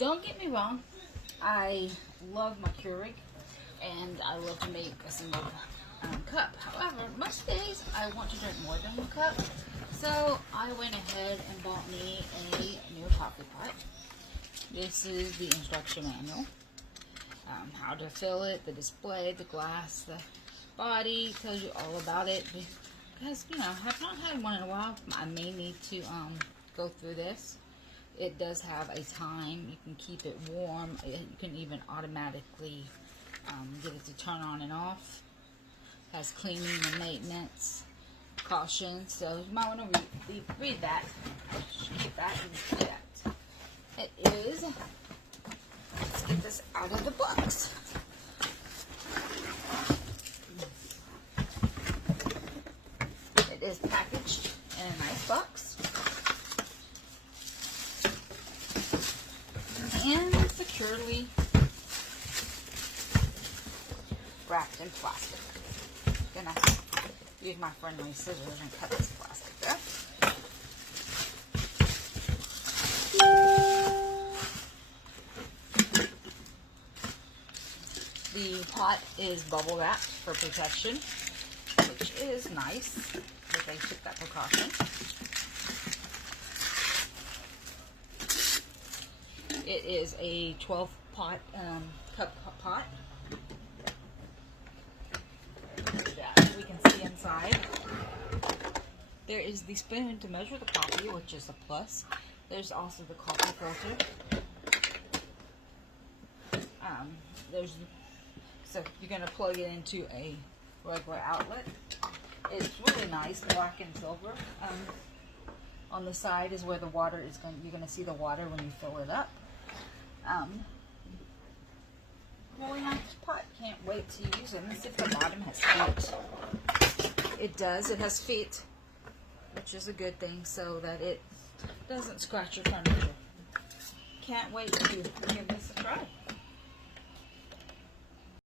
Don't get me wrong, I love my Keurig and I love to make a single cup. However, most days I want to drink more than one cup, so I went ahead and bought me a new coffee pot. This is the instruction manual. How to fill it, the display, the glass, the body, tells you all about it. Because, you know, I've not had one in a while. I may need to go through this. It does have a time. You can keep it warm. You can even automatically get it to turn on and off. It has cleaning and maintenance caution. So you might want to read that. Keep that and do that. It is. Let's get this out of the box. It is packaged in a nice box and securely wrapped in plastic. I'm gonna use my friendly scissors and cut this plastic there. The pot is bubble wrapped for protection, which is nice that they took that precaution. It is a 12 pot cup pot. That we can see inside. There is the spoon to measure the coffee, which is a plus. There's also the coffee filter. So you're going to plug it into a regular outlet. It's really nice, black and silver. On the side is where the water is going. You're going to see the water when you fill it up. Really nice pot. Can't wait to use it. Let's see if the bottom has feet. It does. It has feet, which is a good thing, so that it doesn't scratch your furniture. Can't wait to give this a try.